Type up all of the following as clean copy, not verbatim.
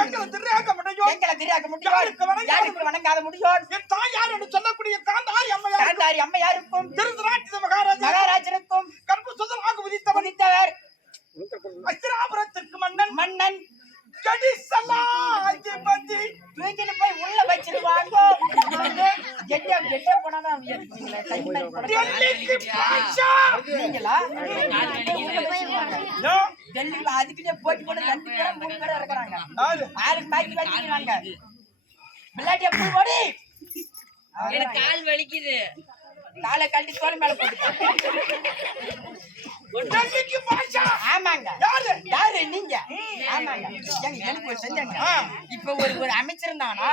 எங்களை தெரியாக்க முடியும் யாருக்கு வணங்காத முடியும் என் தாய் யார் என்று சொல்லக்கூடிய காந்தாரி அம்மையாருக்கும் திருநாட்டு மகாராஜனுக்கும் கற்பு சுதமாக விதித்தவர் அஸ்திராபுரத்திற்கு மன்னன் தூக்கிட்டு போய் உள்ள வச்சிருவாங்க. டெல்லியில அதுக்குன்னே போட்டி போட்டு 2 பேரும் 3 பேரும் இருக்கிறாங்க. ஆளுக்கு பாக்கி வச்சிருக்காங்க. விளையாட்டு எப்படி ஓடி எனக்கு கால் வலிக்குது. காலை கட்டி தோல் மேல போட்டு ஆமாங்க. யாரு நீங்க? ஆமாங்க. எனக்கு ஒரு செஞ்சாங்க. இப்ப ஒரு அமைச்சர் இருந்தானா,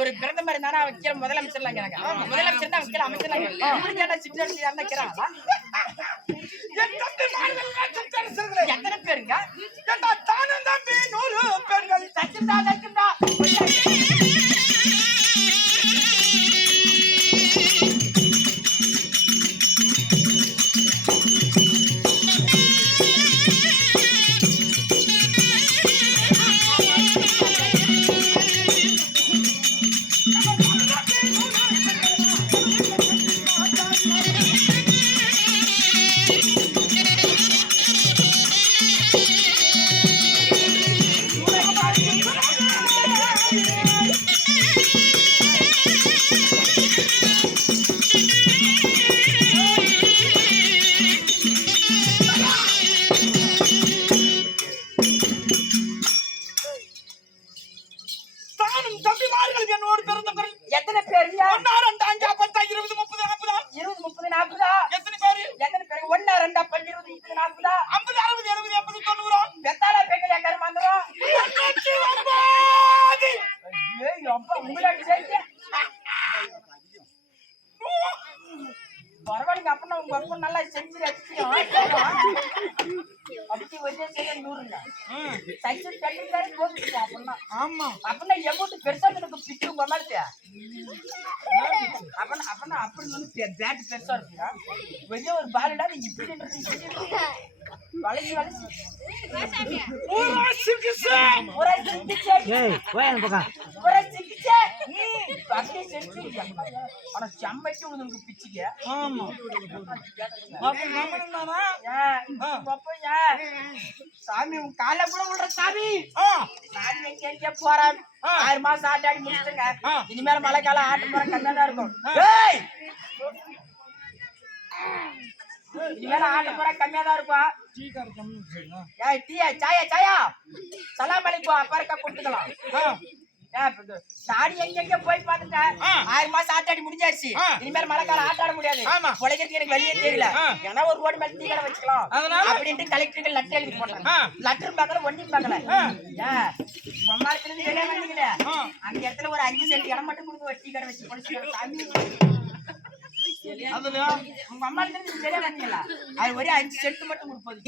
ஒரு பிரதமர் இருந்தானா, வைக்கிற முதலமைச்சர்லாம் கேட்க முதலமைச்சர் தான் வைக்கிற அமைச்சர் சிட்டி அமைக்கிறாங்களா? எத்தனை பேருங்க? தானும் தம்பி 100 பேர்கள். சச்சிந்தா சச்சிந்தா பரவாயில்லைங்க. அப்பனா உங்க அப்பா நல்லா செஞ்சு அப்படி வச்சே சரி 100ங்க. சைக்கிள் கட்டிட்டாரு போட்டுச்சு. அப்பனா ஆமா அப்பனா எமௌண்ட் பெருசா எனக்கு பிச்சு உங்க மாதிரி அப்பனா அப்படி வந்து பேட் பெருசா இருக்குங்க. வெளியே ஒரு பால்டா நீங்க இப்படி வளைஞ்சி ஆனா செம்மைக்கு உங்களுக்கு பிச்சுக்க. ஆமா சாமி உங்க கால கூட விடுற சாமி. சாமி எங்க போறேன் 6 மாசம் ஆட்டாடி முடிச்சுங்க. இனிமேல் மழை காலம் ஆட்டு போற கம்மியா தான் இருக்கும். இனிமேல ஆட்டு போற கம்மியா தான் இருக்கும். சாயா சலாம் அலைக்கும் அப்பா இருக்கா கொடுத்துக்கலாம். சாடி எங்க போய் பாத்துட்டேன். 6 மாசம் ஆட்டாடி முடிஞ்சாச்சு. இனிமேல் மழை காலம் ஆட்டாட முடியாது. உலகத்துக்கு எனக்கு வெளியே தெரியல. ஏன்னா ஒரு ரோடு மேல டீ கடை வச்சுக்கலாம் அப்படின்ட்டு கலெக்டருக்கு லெட்டர் எழுதி போட்டாங்க. லெட்டர் பார்க்கல ஒன்னும் பார்க்கல. மம்மாரத்துல வெளியே வந்தீங்களே அந்த இடத்துல ஒரு 5 சென்ட் இடம் மட்டும் கொடுக்க டீ கடை வச்சு போட்டு சாமி உங்க அம்மா வெளியே வந்தீங்களா அது ஒரு 5 சென்ட் மட்டும் கொடுப்பது.